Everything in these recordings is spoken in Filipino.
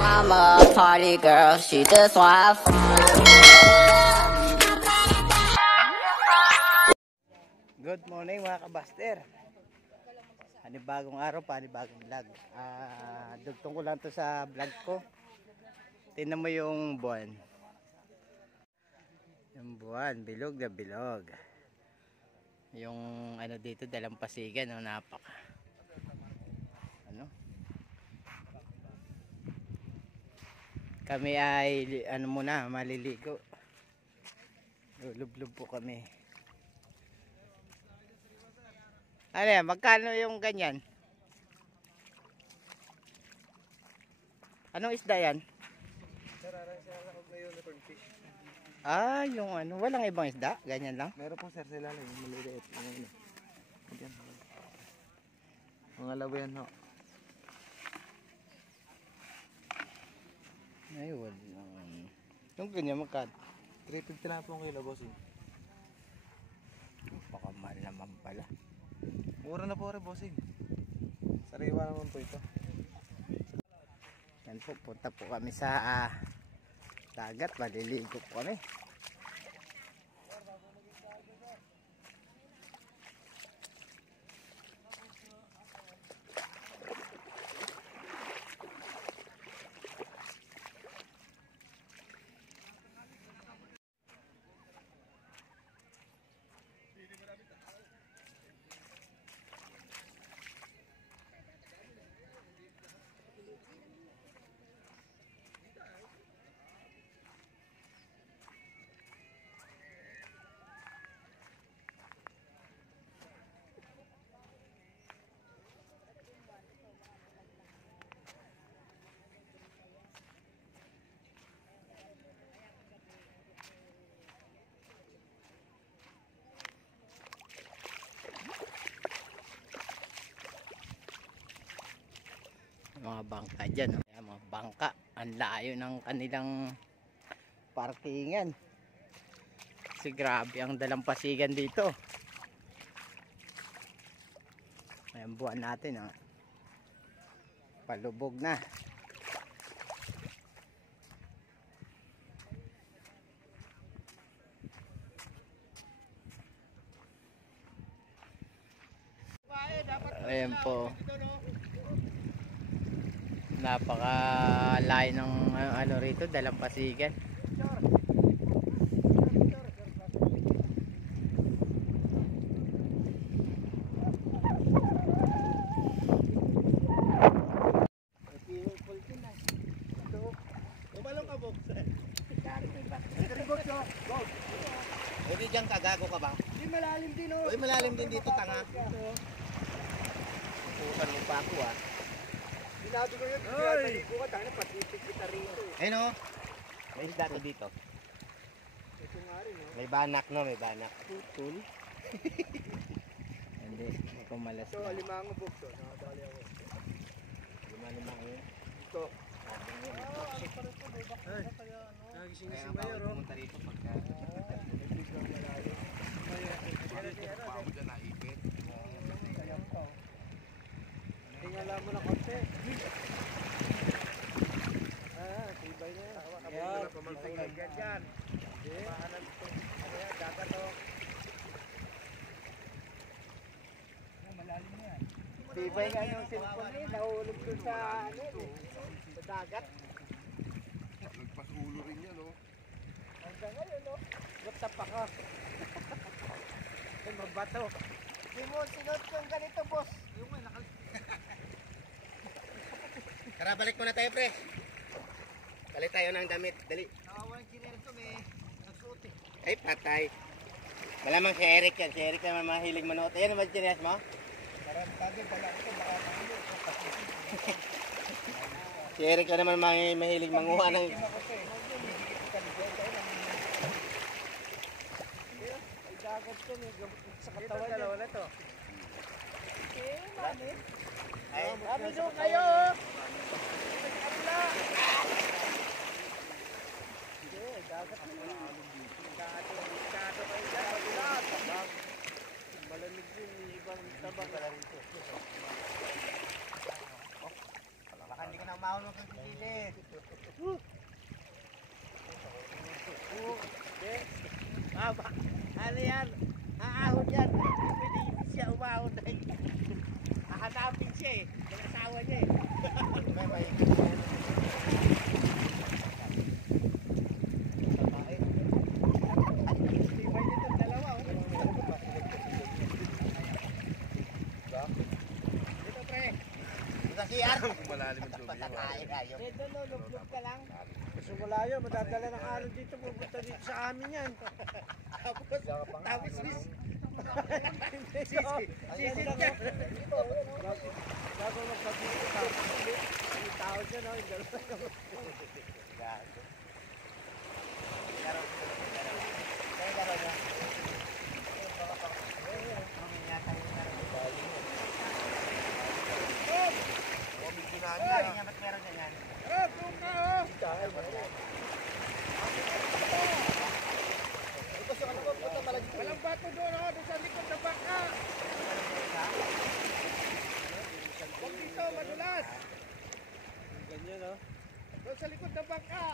mama, party girl, she just want fun. Good morning mga kabaster. Panibagong araw, panibagong vlog. Dugtong ko lang to sa vlog ko. Tingnan mo yung buwan. Yung buwan, bilog na bilog. Yung ano dito, dalampasigan, no, napaka. Ano? Kami ay ano muna, maliligo. Lulub-lub po kami. Ano yan? Magkano yung ganyan? Anong isda yan? Yung ano, walang ibang isda? Ganyan lang? Meron po sir, sila lang, maliliit. Mga lawian ho. Ay, wala. Yung ganyan, magkano? 350 na po ang kilo, bossing. Baka mahal naman pala. Mura na po rin, bossing. Sariwa naman po ito. Yan po, punta po kami sa dagat, maliligo po kami. Mga bangka dyan, no? Ayan, mga bangka, ang layo ng kanilang parkingan kasi grabe ang dalampasigan dito. Ayan, buwan natin, no? Palubog na. Ayan po, napakalayo ng ano rito, dalampasigan. Umalong ka, Bob. Hindi dyan kagago ka ba? Hindi, malalim din, oh. Uy, malalim din dito, tanga. Pusan mo pa ako, ah. Sinabi ko yun, pinapaligo ka, dahil patipid kita rito. Ayun, oh. May isda to dito. Ito nga rin, oh. May banak, no? May banak. Putol. Hindi, ako malas So, na. alimango, Bob. So, nakadali ako. Lima-limango yun. Ito. Nagising Kaya ang bawal pumunta rito pagka biglang malayo. Pao dyan naipit. Tingala mo na konti. Tibay na yan. Yan, tibay yan dyan. Paanan ito. Ano yan, dagat o. Malalim na yan. Tibay nga yung cellphone eh. Nahulog doon sa ano eh. Sa dagat. Nagpasulo rin yan, oh. Hanggang ngayon, no? What's pa ka? Ay, mabato. Hindi mo sinod yung ganito, boss. Yung may nakal... Tara, balik muna tayo, pre. Balik tayo ng damit. Dali. Nakawa yung chineris ko, may nagsuot eh. Ay, patay. Malamang si Eric yan. Si Eric naman mahilig manood. Ayan naman chineris mo? Tarantado, dala ko, baka mahilo. Si Eric naman mahilig manguha ng... Ay, dagat ko, may gamot sa katawan niya. Dalawa na to. Eh, mami. Mami doon kayo! Nagkabla! Dagat mo yun. Dagat kayo dyan. Malamig din, ibang tabang ka lang ito. Baka hindi ka na umahon ng Sige. Ano yan? Aahon yan. Pwede siya umahon na yun. Hahanapin siya eh. Yung asawa niya eh. Tibay nito dalawa oh. Dito pre. Dito si Ar. Malalim ang tubig. Patakain tayo. Dito no, lublog ka lang. Gusto mo layo, madadala ng alon dito, pupunta dito sa amin yan. Tapos sisit ka. Bago magpapito, tapos yung tao dyan, no? Yung dalawa. Walang bato doon oh, doon sa likod ng bangka. Huwag dito, madulas. Ganyan, no? Doon sa likod ng bangka.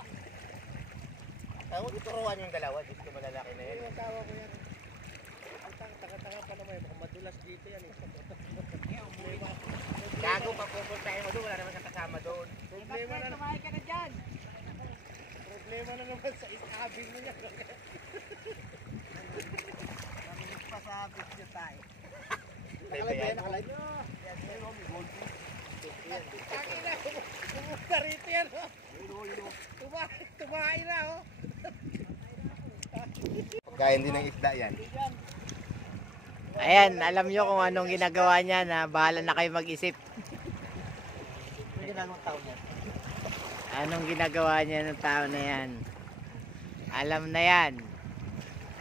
Tawag ituruan yung dalawa, dito ko malalaki na yan. Yung asawa ko yan. Ang tanga-tanga pa naman, baka madulas dito yan. Gago, papupuntahin mo doon, wala naman kang kasama doon. Problema na Kumain ka na dyan. Problema na naman sa isabing mo yan. Naminig pa sa video tayo. Nakalive yan, nakalive. Tangin na, pumunta rito yan oh. Tumahay na oh. Pagkain din ng isda yan. Ayan, alam nyo kung anong ginagawa niya na bahala na kayo mag-isip. May ginagawang tao niya. Anong ginagawa niya ng tao na yan? Alam na yan.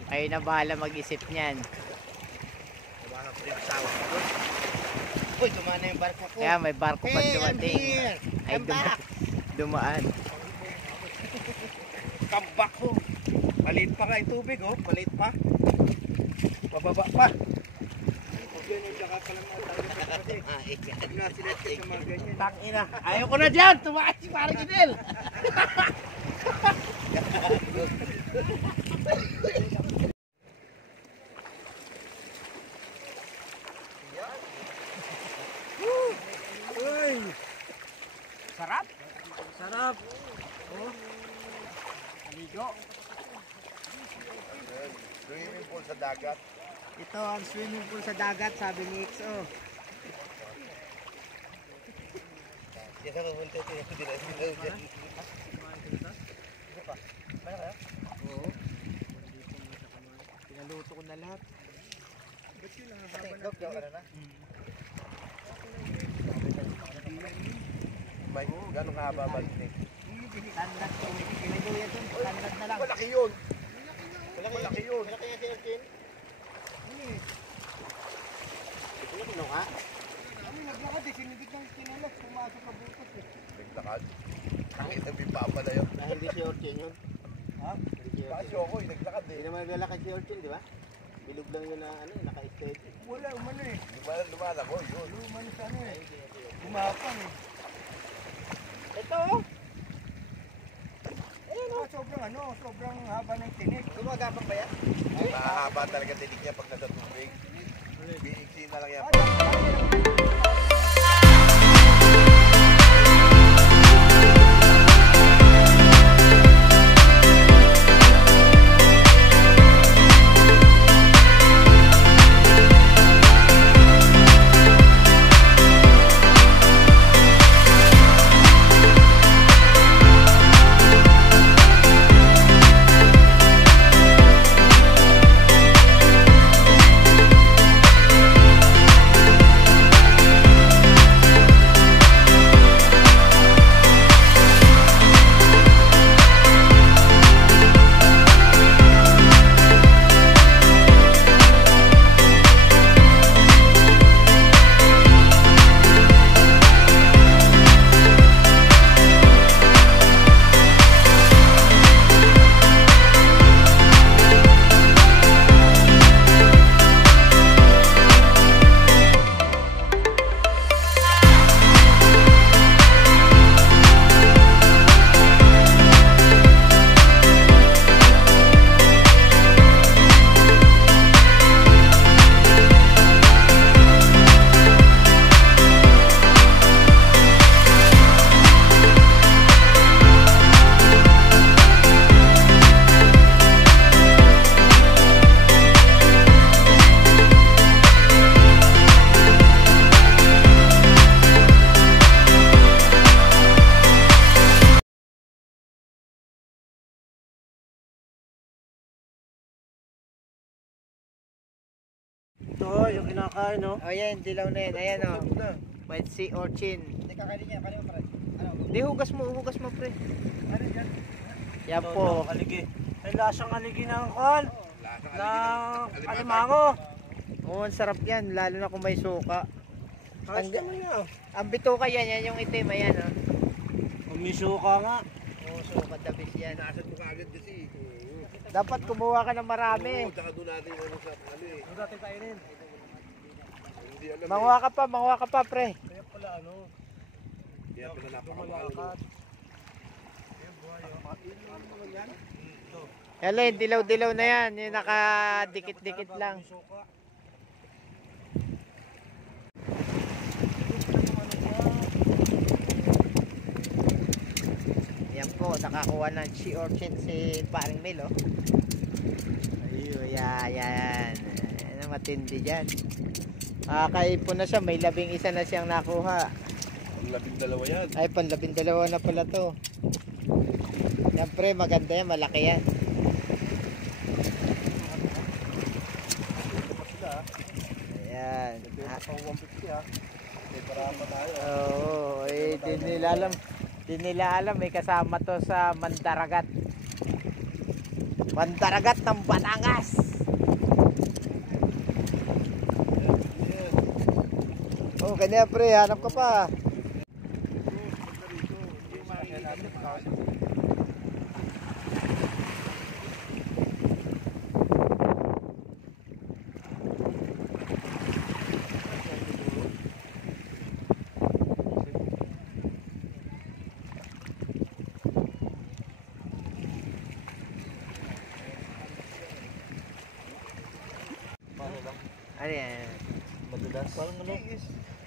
Kayo na bahala mag-isip niyan. Wala pa rin asawa ko doon. Uy, dumana yung barko ko. Kaya may barko pa Hey, I'm dumating. here. Ay, I'm back. dumaan. Come back home. Maliit pa nga yung tubig, oh. Maliit pa. Pababa pa. Diyan yung saka pa lang tayo kasi. Nasilet ka sa mga ganyan. Tangina. Ayaw ko na dyan. Tumakas si Parang Gidel. Uy! Sarap. Sarap! Oh! Aligo! Swimming pool sa dagat. Ito ang swimming pool sa dagat, sabi ni XO. Diyan ka pupunta ito yung dilaw dyan. Oo. Pinaluto ko na lahat. Ba't yun ang haba ng Ikaw, ka na. May, gano'ng haba ba ito? Standard to. Pinaluya dun. Standard na lang. Malaki yun. Malaki yun. Malaki yan si Elkin. Ito yung kinuha. Ano naglakad eh, sinigit ng kinalak, pumasok ka butas eh. Naglakad. Ang itabi pa pala yun. Dahil di si Orchin yun. Ha? Pasyo ako, naglakad eh. Hindi naman naglalakad si Orchin, di ba? Bilog lang yun na ano, naka-steady. Wala, umano eh. Lumala ko, yun. Umano sa ano eh. Gumapang eh. Ito oh. Sobrang haba ng tinik. Gumagapang ba yan? Mahaba talaga tinig niya pag nasa tubig. Biiksi na lang yan. Ito, yung kinakain, no? Oh, yan, dilaw na yan. Ayan, oh. White sea urchin. Hindi kakainin niya. Kaya mo pare. Ano? Di, hugas mo, pre. Ano dyan? Yan Ito, po. aligi. Ay, lasang aligi ng kon. Ng alimango. Oo, ang sarap yan. Lalo na kung may suka. Ayos naman yan. Ang bituka yan, yan yung itim. Ayan, oh. Umisuka nga. Oo, suka, dabis yan. Nasaan mo kaagad kasi. Dapat kumuha ka ng marami. Tsaka doon natin ano sa ano eh. Ano natin kainin? Hindi alam Manguha ka pa, pre. Kaya pala ano. Kaya pala napakamahal. Lumalakat. Yan, dilaw-dilaw na yan. Yung nakadikit-dikit lang. Yan po, nakakuha ng sea urchin si paring Mel, oh. Ayun, yan. Yan ang matindi dyan. Kaipon na siya, may 11 na siyang nakuha. Ang 12 yan. Ay, pan-12 na pala to. Yan pre, maganda yan, malaki yan. Ayan. Pang 150 ha. May parama tayo. Oo, di nila alam, may kasama to sa Mandaragat. Mandaragat ng Batangas. Oh, kanya pre, hanap ka pa. Ano yan? Madulas. Parang ano?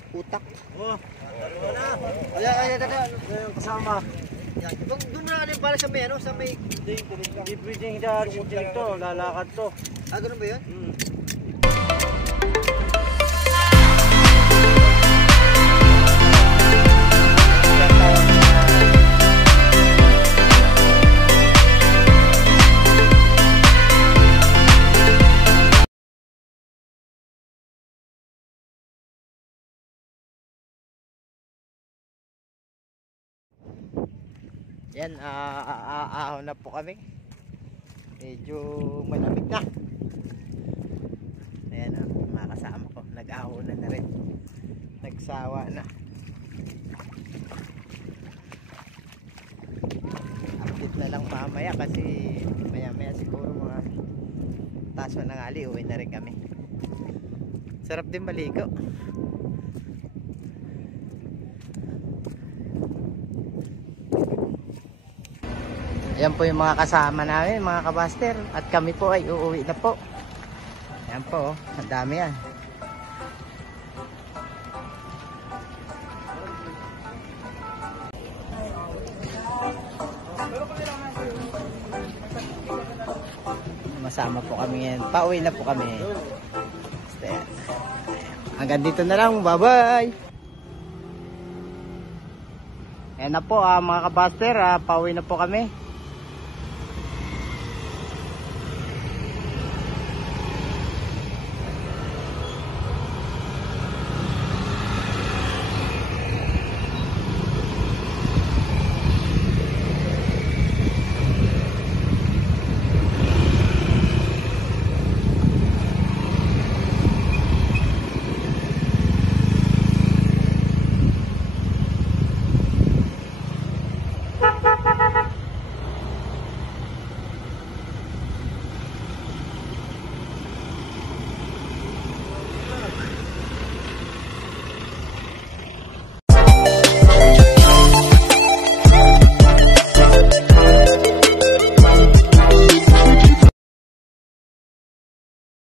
Utak. Oh, dalawa na. Ayan, yung kasama. Doon na ano para sa may ano, sa may... Hindi pwedeng dito, lalakad to. Ganun ba yun? Yan, aahaw na po kami. Medyo malamig na. Ayan, mga kasama ko, nag-ahaw na rin. Nagsawa na. Update na lang mamaya kasi maya siguro mga taso ng ali, uwi na rin kami. Sarap din maligo. Ayan po yung mga kasama namin, mga kabaster. At kami po ay uuwi na po. Ayan po, ang dami yan. Masama po kami ngayon. Pauwi na po kami. Basta yan. Hanggang dito na lang. Bye-bye! Ayan na po mga kabaster. Pauwi na po kami.